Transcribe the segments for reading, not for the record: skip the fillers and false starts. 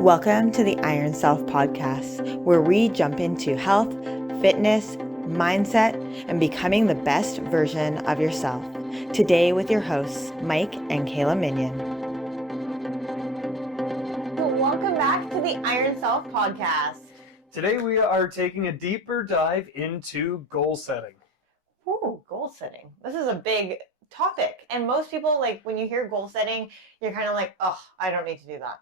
Welcome to the Iron Self podcast, where we jump into health, fitness, mindset, and becoming the best version of yourself. Today with your hosts, Mike and Kayla Minion. Welcome back to the Iron Self podcast. Today we are taking a deeper dive into goal setting. Ooh, goal setting. This is a big topic. And most people, like when you hear goal setting, you're kind of like, oh, I don't need to do that.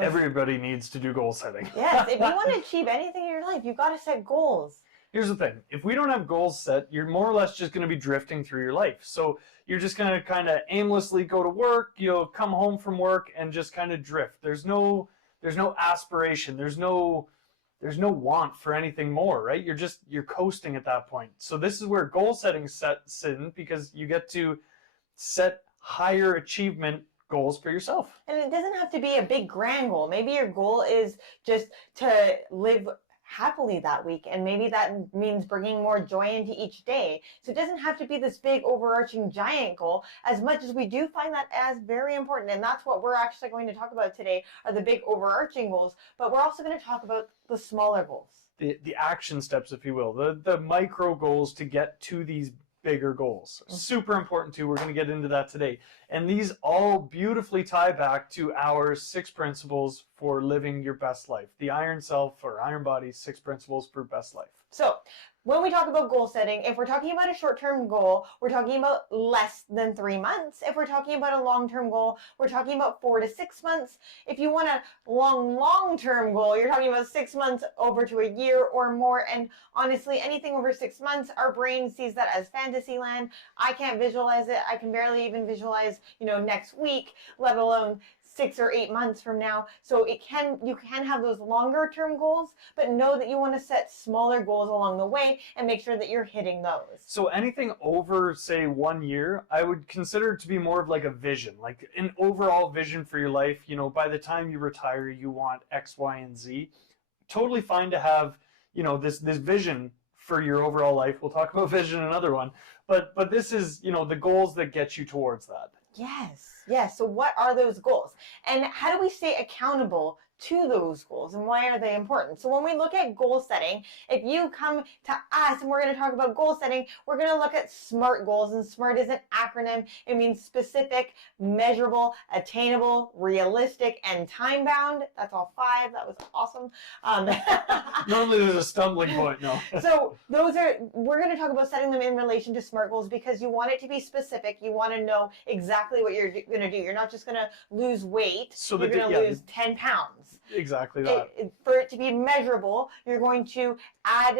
Everybody needs to do goal setting. Yes, if you want to achieve anything in your life, you've got to set goals. Here's the thing. If we don't have goals set, you're more or less just going to be drifting through your life. So you're just going to kind of aimlessly go to work, you'll come home from work and just kind of drift. There's no aspiration. There's no want for anything more, right? You're coasting at that point. So this is where goal setting sets in, because you get to set higher achievement goals for yourself. And it doesn't have to be a big grand goal. Maybe your goal is just to live happily that week, and maybe that means bringing more joy into each day. So it doesn't have to be this big overarching giant goal, as much as we do find that as very important. And that's what we're actually going to talk about today, are the big overarching goals, but we're also going to talk about the smaller goals. The action steps, if you will, the micro goals to get to these bigger goals. Super important too. We're going to get into that today. And these all beautifully tie back to our 6 principles for living your best life. The Iron Self or Iron Body 6 principles for best life. So when we talk about goal setting, if we're talking about a short-term goal, we're talking about less than 3 months. If we're talking about a long-term goal, we're talking about 4 to 6 months. If you want a long-term goal, you're talking about 6 months over to a year or more. And honestly, anything over 6 months, our brain sees that as fantasy land. I can't visualize it. I can barely even visualize, next week, let alone 6 or 8 months from now. So you can have those longer term goals, but know that you want to set smaller goals along the way and make sure that you're hitting those. So anything over, say, 1 year, I would consider it to be more of like a vision, like an overall vision for your life. By the time you retire, you want X, Y, and Z. Totally fine to have, this vision for your overall life. We'll talk about vision in another one, but this is, the goals that get you towards that. Yes. So what are those goals? And how do we stay accountable to those goals, and why are they important? So when we look at goal setting, if you come to us and we're going to talk about goal setting, we're going to look at SMART goals. And SMART is an acronym. It means specific, measurable, attainable, realistic, and time-bound. That's all 5. That was awesome. Normally there's a stumbling point, no. So we're going to talk about setting them in relation to SMART goals, because you want it to be specific. You want to know exactly what you're going to do. You're not just going to lose weight. So you're going to lose 10 pounds. Exactly that. For it to be measurable, you're going to add,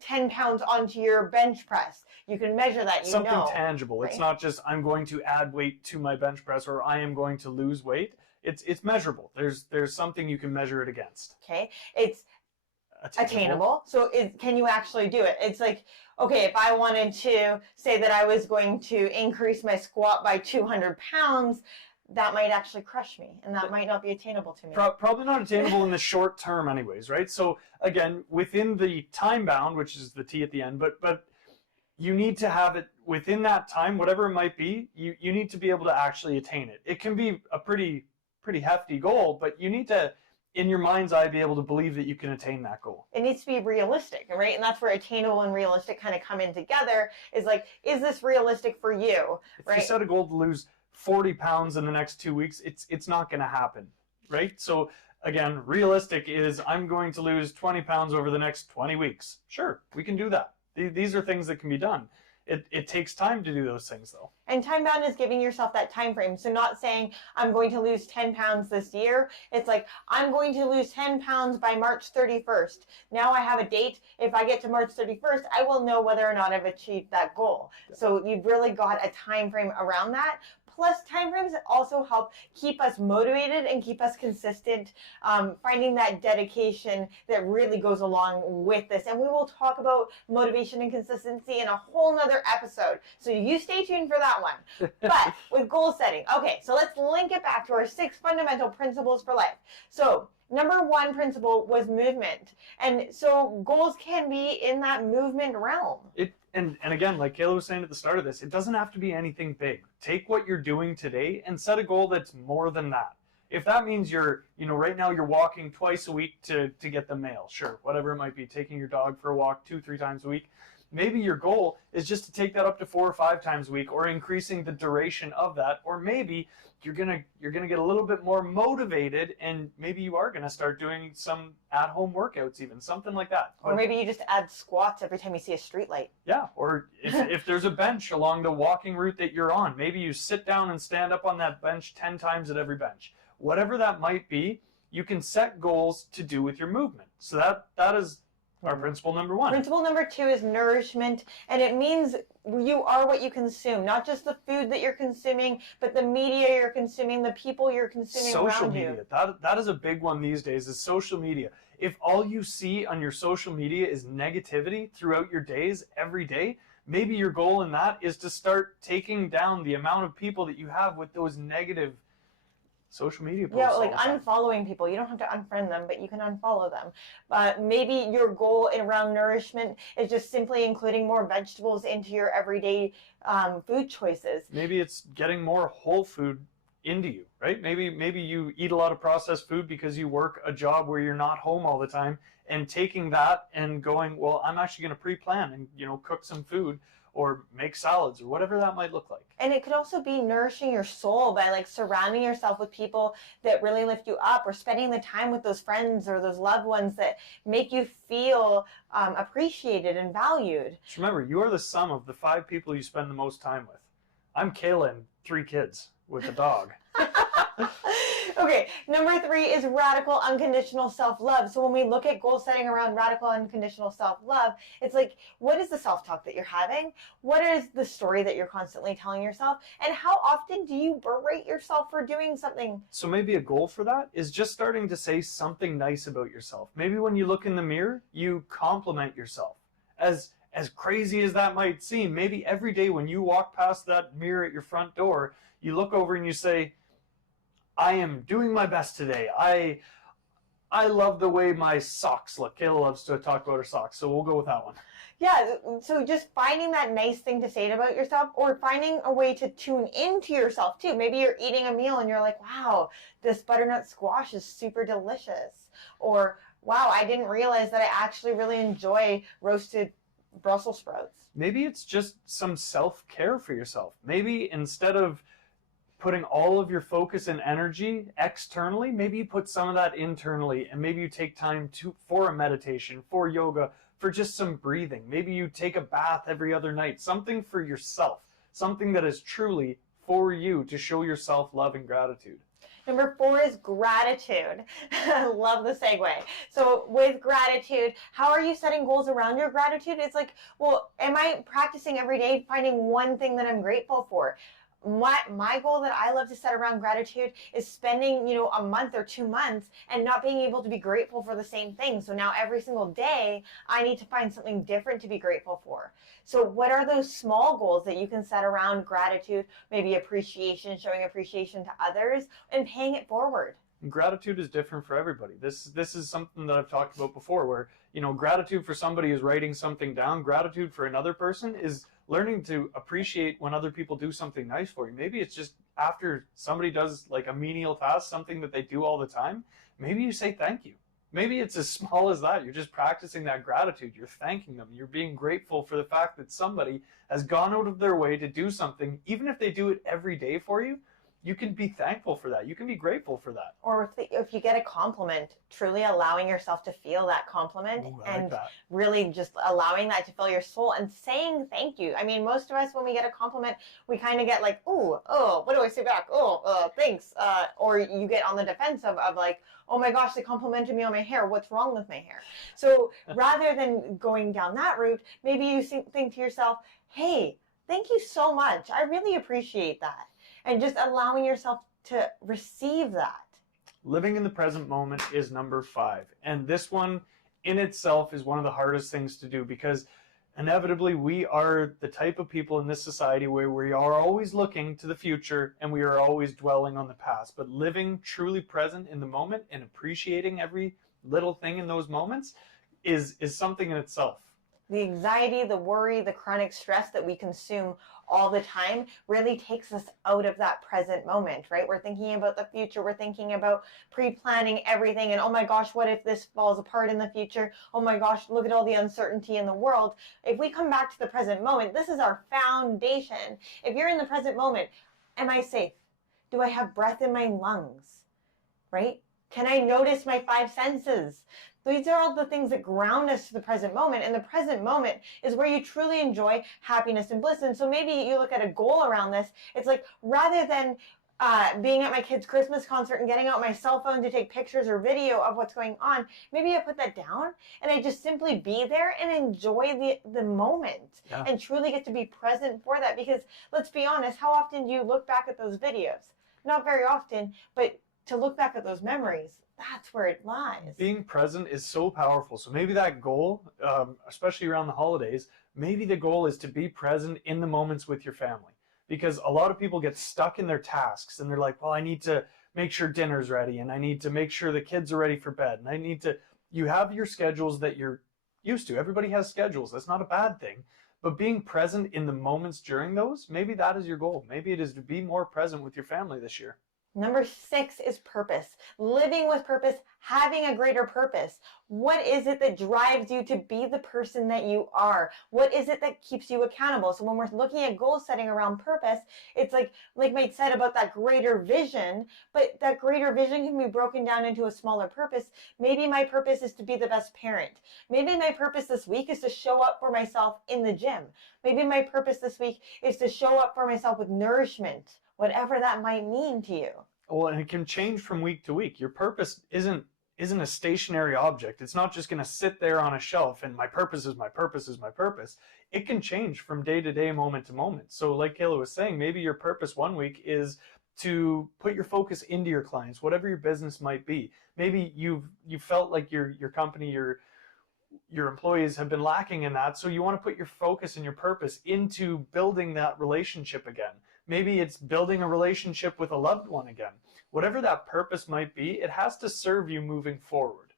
10 pounds onto your bench press. You can measure that, Something tangible. Right? It's not just I'm going to add weight to my bench press, or I am going to lose weight. It's measurable. There's something you can measure it against. Okay. It's attainable. So can you actually do it? It's like, okay, if I wanted to say that I was going to increase my squat by 200 pounds, that might actually crush me, and that might not be attainable to me. Probably not attainable in the short term anyways, right? So again, within the time bound, which is the T at the end, but you need to have it within that time, whatever it might be, you need to be able to actually attain it. It can be a pretty hefty goal, but you need to, in your mind's eye, be able to believe that you can attain that goal. It needs to be realistic, right? And that's where attainable and realistic kind of come in together, is like, is this realistic for you, right? If you set a goal to lose 40 pounds in the next 2 weeks, it's not going to happen, right? So again, realistic is I'm going to lose 20 pounds over the next 20 weeks. Sure, we can do that. These are things that can be done. It takes time to do those things, though. And time bound is giving yourself that time frame. So not saying I'm going to lose 10 pounds this year. It's like, I'm going to lose 10 pounds by March 31st. Now I have a date. If I get to March 31st, I will know whether or not I've achieved that goal. So you've really got a time frame around that. Plus, timeframes also help keep us motivated and keep us consistent, finding that dedication that really goes along with this. And we will talk about motivation and consistency in a whole nother episode. So you stay tuned for that one. But with goal setting, okay, so let's link it back to our 6 fundamental principles for life. So number 1 principle was movement. And so goals can be in that movement realm. And again, like Kayla was saying at the start of this, it doesn't have to be anything big. Take what you're doing today and set a goal that's more than that. If that means you're, right now you're walking twice a week to get the mail, sure, whatever it might be, taking your dog for a walk 2-3 times a week. Maybe your goal is just to take that up to 4 or 5 times a week, or increasing the duration of that. Or maybe you're gonna get a little bit more motivated, and maybe you are gonna start doing some at-home workouts, even something like that. Or maybe you just add squats every time you see a street light. Yeah, or if there's a bench along the walking route that you're on, maybe you sit down and stand up on that bench 10 times at every bench. Whatever that might be, you can set goals to do with your movement. So that is our principle number 1. Principle number 2 is nourishment, and it means you are what you consume, not just the food that you're consuming, but the media you're consuming, the people you're consuming social around media. you. That is a big one these days, is social media. If all you see on your social media is negativity throughout your days, every day, maybe your goal in that is to start taking down the amount of people that you have with those negative social media posts. Yeah, like unfollowing people. You don't have to unfriend them, but you can unfollow them. Maybe your goal around nourishment is just simply including more vegetables into your everyday food choices. Maybe it's getting more whole food into you, right? Maybe you eat a lot of processed food because you work a job where you're not home all the time, and taking that and going, well, I'm actually going to pre-plan and cook some food, or make salads, or whatever that might look like. And it could also be nourishing your soul by like surrounding yourself with people that really lift you up, or spending the time with those friends or those loved ones that make you feel appreciated and valued. Just remember, you are the sum of the 5 people you spend the most time with. I'm Kayla and 3 kids with a dog. Okay, number 3 is radical unconditional self-love. So when we look at goal setting around radical unconditional self-love, it's like, what is the self-talk that you're having? What is the story that you're constantly telling yourself? And how often do you berate yourself for doing something? So maybe a goal for that is just starting to say something nice about yourself. Maybe when you look in the mirror, you compliment yourself. As crazy as that might seem, maybe every day when you walk past that mirror at your front door, you look over and you say, I am doing my best today. I love the way my socks look. Kayla loves to talk about her socks, so we'll go with that one. Yeah, so just finding that nice thing to say about yourself, or finding a way to tune into yourself too. Maybe you're eating a meal and you're like, wow, this butternut squash is super delicious. Or, wow, I didn't realize that I actually really enjoy roasted Brussels sprouts. Maybe it's just some self-care for yourself. Maybe instead of putting all of your focus and energy externally, maybe you put some of that internally, and maybe you take time for a meditation, for yoga, for just some breathing. Maybe you take a bath every other night, something for yourself, something that is truly for you to show yourself love and gratitude. Number 4 is gratitude. Love the segue. So with gratitude, how are you setting goals around your gratitude? It's like, well, am I practicing every day finding one thing that I'm grateful for? My goal that I love to set around gratitude is spending, a month or 2 months and not being able to be grateful for the same thing. So now every single day, I need to find something different to be grateful for. So what are those small goals that you can set around gratitude, maybe appreciation, showing appreciation to others, and paying it forward? Gratitude is different for everybody. This is something that I've talked about before, where, gratitude for somebody is writing something down. Gratitude for another person is learning to appreciate when other people do something nice for you. Maybe it's just after somebody does like a menial task, something that they do all the time, maybe you say thank you. Maybe it's as small as that. You're just practicing that gratitude. You're thanking them. You're being grateful for the fact that somebody has gone out of their way to do something. Even if they do it every day for you, you can be thankful for that. You can be grateful for that. Or if you get a compliment, truly allowing yourself to feel that compliment. Ooh, and like that. Really just allowing that to fill your soul and saying thank you. I mean, most of us, when we get a compliment, we kind of get like, ooh, oh, what do I say back? Oh, thanks. Or you get on the defensive of like, oh my gosh, they complimented me on my hair. What's wrong with my hair? So rather than going down that route, maybe you think to yourself, hey, thank you so much. I really appreciate that. And just allowing yourself to receive that. Living in the present moment is number 5. And this one in itself is one of the hardest things to do, because inevitably we are the type of people in this society where we are always looking to the future and we are always dwelling on the past. But living truly present in the moment and appreciating every little thing in those moments is something in itself. The anxiety, the worry, the chronic stress that we consume all the time really takes us out of that present moment, right? We're thinking about the future. We're thinking about pre-planning everything. And oh my gosh, what if this falls apart in the future? Oh my gosh, look at all the uncertainty in the world. If we come back to the present moment, this is our foundation. If you're in the present moment, am I safe? Do I have breath in my lungs? Right? Can I notice my five senses? These are all the things that ground us to the present moment. And the present moment is where you truly enjoy happiness and bliss. And so maybe you look at a goal around this. It's like, rather than being at my kid's Christmas concert and getting out my cell phone to take pictures or video of what's going on, maybe I put that down and I just simply be there and enjoy the moment and truly get to be present for that. Because let's be honest, how often do you look back at those videos? Not very often, but to look back at those memories, that's where it lies. Being present is so powerful. So maybe that goal, especially around the holidays, maybe the goal is to be present in the moments with your family. Because a lot of people get stuck in their tasks and they're like, well, I need to make sure dinner's ready and I need to make sure the kids are ready for bed. And you have your schedules that you're used to. Everybody has schedules. That's not a bad thing. But being present in the moments during those, maybe that is your goal. Maybe it is to be more present with your family this year. Number 6 is purpose. Living with purpose, having a greater purpose. What is it that drives you to be the person that you are? What is it that keeps you accountable? So when we're looking at goal setting around purpose, it's like Mike said about that greater vision, but that greater vision can be broken down into a smaller purpose. Maybe my purpose is to be the best parent. Maybe my purpose this week is to show up for myself in the gym. Maybe my purpose this week is to show up for myself with nourishment, whatever that might mean to you. Well, and it can change from week to week. Your purpose isn't a stationary object. It's not just going to sit there on a shelf and my purpose is my purpose is my purpose. It can change from day to day, moment to moment. So like Kayla was saying, maybe your purpose one week is to put your focus into your clients, whatever your business might be. Maybe you felt like your company, your employees have been lacking in that, so you want to put your focus and your purpose into building that relationship again. Maybe it's building a relationship with a loved one again. Whatever that purpose might be, it has to serve you moving forward.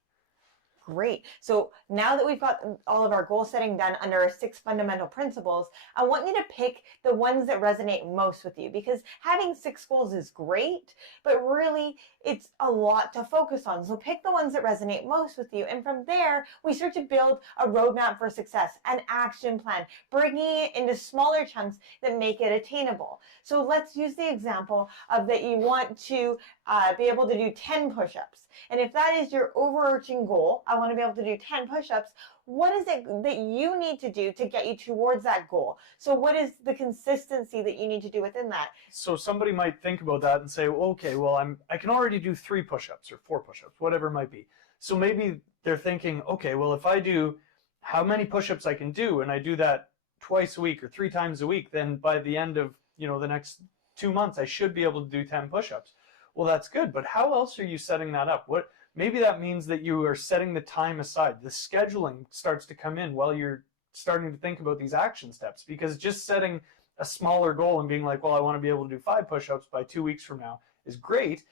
Great. So now that we've got all of our goal setting done under our 6 fundamental principles, I want you to pick the ones that resonate most with you, because having 6 goals is great, but really it's a lot to focus on. So pick the ones that resonate most with you. And from there, we start to build a roadmap for success, an action plan, bringing it into smaller chunks that make it attainable. So let's use the example of that you want to be able to do 10 push-ups. And if that is your overarching goal, I want to be able to do 10 push-ups, what is it that you need to do to get you towards that goal? So what is the consistency that you need to do within that? So somebody might think about that and say, well, okay, well, I can already do 3 push-ups or 4 push-ups, whatever it might be. So maybe they're thinking, okay, well, if I do how many push-ups I can do, and I do that twice a week or 3 times a week, then by the end of, the next 2 months, I should be able to do 10 push-ups. Well, that's good, but how else are you setting that up? Maybe that means that you are setting the time aside. The scheduling starts to come in while you're starting to think about these action steps, because just setting a smaller goal and being like, well, I want to be able to do 5 push-ups by 2 weeks from now is great,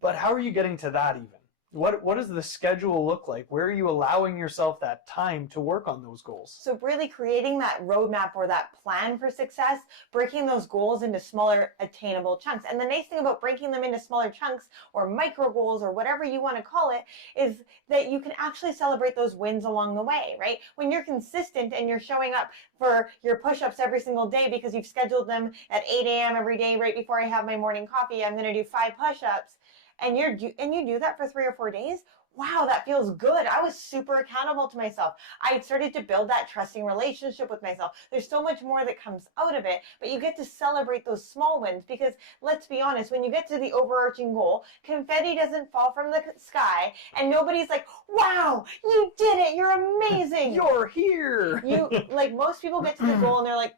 but how are you getting to that even? What does the schedule look like? Where are you allowing yourself that time to work on those goals? So really creating that roadmap or that plan for success, breaking those goals into smaller attainable chunks. And the nice thing about breaking them into smaller chunks or micro goals or whatever you want to call it is that you can actually celebrate those wins along the way, right? When you're consistent and you're showing up for your push-ups every single day because you've scheduled them at 8 a.m. every day right before I have my morning coffee, I'm going to do 5 push-ups. And you do that for 3 or 4 days, wow, that feels good. I was super accountable to myself. I started to build that trusting relationship with myself. There's so much more that comes out of it, but you get to celebrate those small wins, because let's be honest, when you get to the overarching goal, confetti doesn't fall from the sky and nobody's like, wow, you did it. You're amazing. You're here. Most people get to the goal and they're like,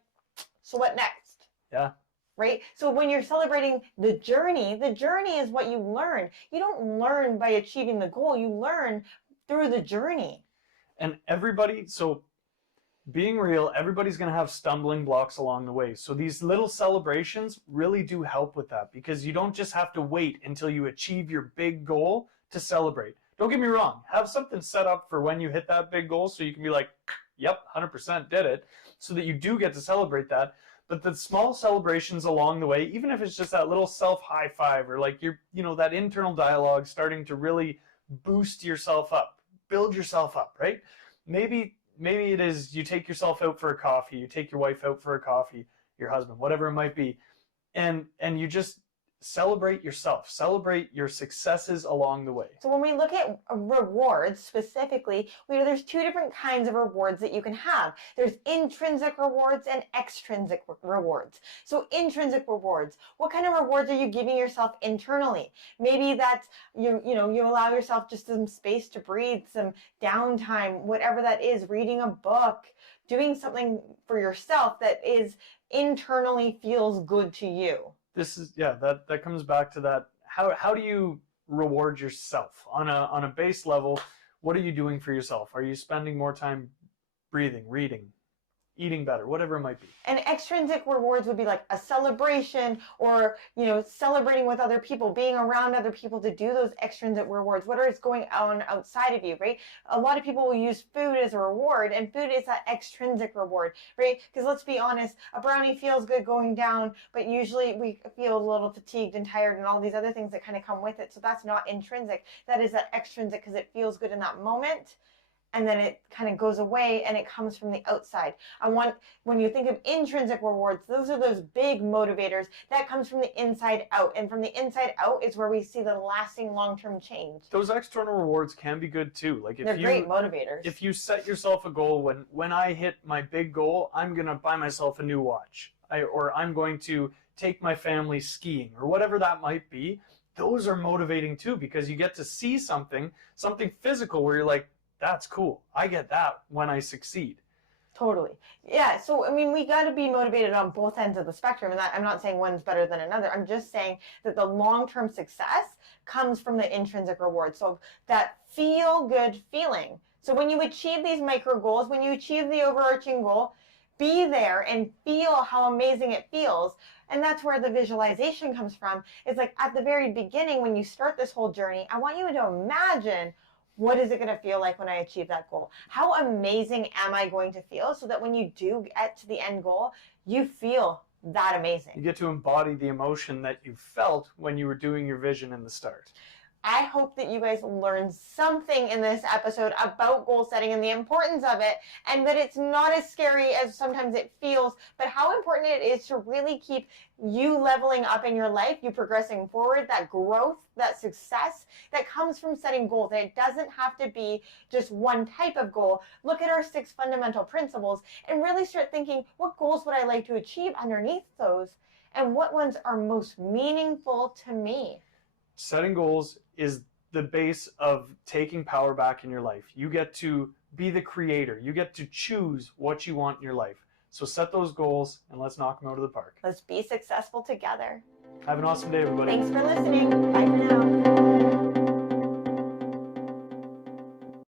so what next? Yeah. Right? So when you're celebrating the journey is what you learn. You don't learn by achieving the goal. You learn through the journey. And so being real, everybody's going to have stumbling blocks along the way. So these little celebrations really do help with that, because you don't just have to wait until you achieve your big goal to celebrate. Don't get me wrong. Have something set up for when you hit that big goal so you can be like, yep, 100% did it, so that you do get to celebrate that. But the small celebrations along the way, even if it's just that little self high five, or like that internal dialogue starting to really boost yourself up, build yourself up, right? Maybe it is you take yourself out for a coffee, you take your wife out for a coffee, your husband, whatever it might be, and you just celebrate yourself, celebrate your successes along the way. So when we look at rewards specifically, there's two different kinds of rewards that you can have. There's intrinsic rewards and extrinsic rewards. So intrinsic rewards, what kind of rewards are you giving yourself internally? Maybe that's you allow yourself just some space to breathe, some downtime, whatever that is, reading a book, doing something for yourself that is internally feels good to you. That comes back to that. How do you reward yourself on a base level? What are you doing for yourself? Are you spending more time breathing, reading, eating better, whatever it might be? And extrinsic rewards would be like a celebration, or celebrating with other people, being around other people to do those extrinsic rewards. What is going on outside of you, right? A lot of people will use food as a reward, and food is that extrinsic reward, right? Because let's be honest, a brownie feels good going down, but usually we feel a little fatigued and tired and all these other things that kind of come with it. So that's not intrinsic. That is that extrinsic, because it feels good in that moment, and then it kind of goes away and it comes from the outside. When you think of intrinsic rewards, those are those big motivators. That comes from the inside out. And from the inside out is where we see the lasting long-term change. Those external rewards can be good too. They're great motivators. If you set yourself a goal, when I hit my big goal, I'm going to buy myself a new watch. Or I'm going to take my family skiing, or whatever that might be. Those are motivating too, because you get to see something physical where you're like, that's cool. I get that when I succeed. Totally. Yeah. So, we got to be motivated on both ends of the spectrum. And I'm not saying one's better than another. I'm just saying that the long-term success comes from the intrinsic reward. So that feel-good feeling. So when you achieve these micro goals, when you achieve the overarching goal, be there and feel how amazing it feels. And that's where the visualization comes from. It's like at the very beginning, when you start this whole journey, I want you to imagine, what is it going to feel like when I achieve that goal? How amazing am I going to feel, so that when you do get to the end goal, you feel that amazing? You get to embody the emotion that you felt when you were doing your vision in the start. I hope that you guys learned something in this episode about goal setting and the importance of it, and that it's not as scary as sometimes it feels, but how important it is to really keep you leveling up in your life, you progressing forward, that growth, that success that comes from setting goals. And it doesn't have to be just one type of goal. Look at our 6 fundamental principles and really start thinking, what goals would I like to achieve underneath those, and what ones are most meaningful to me? Setting goals is the base of taking power back in your life. You get to be the creator. You get to choose what you want in your life. So set those goals and let's knock them out of the park. Let's be successful together. Have an awesome day, everybody. Thanks for listening. Bye for now.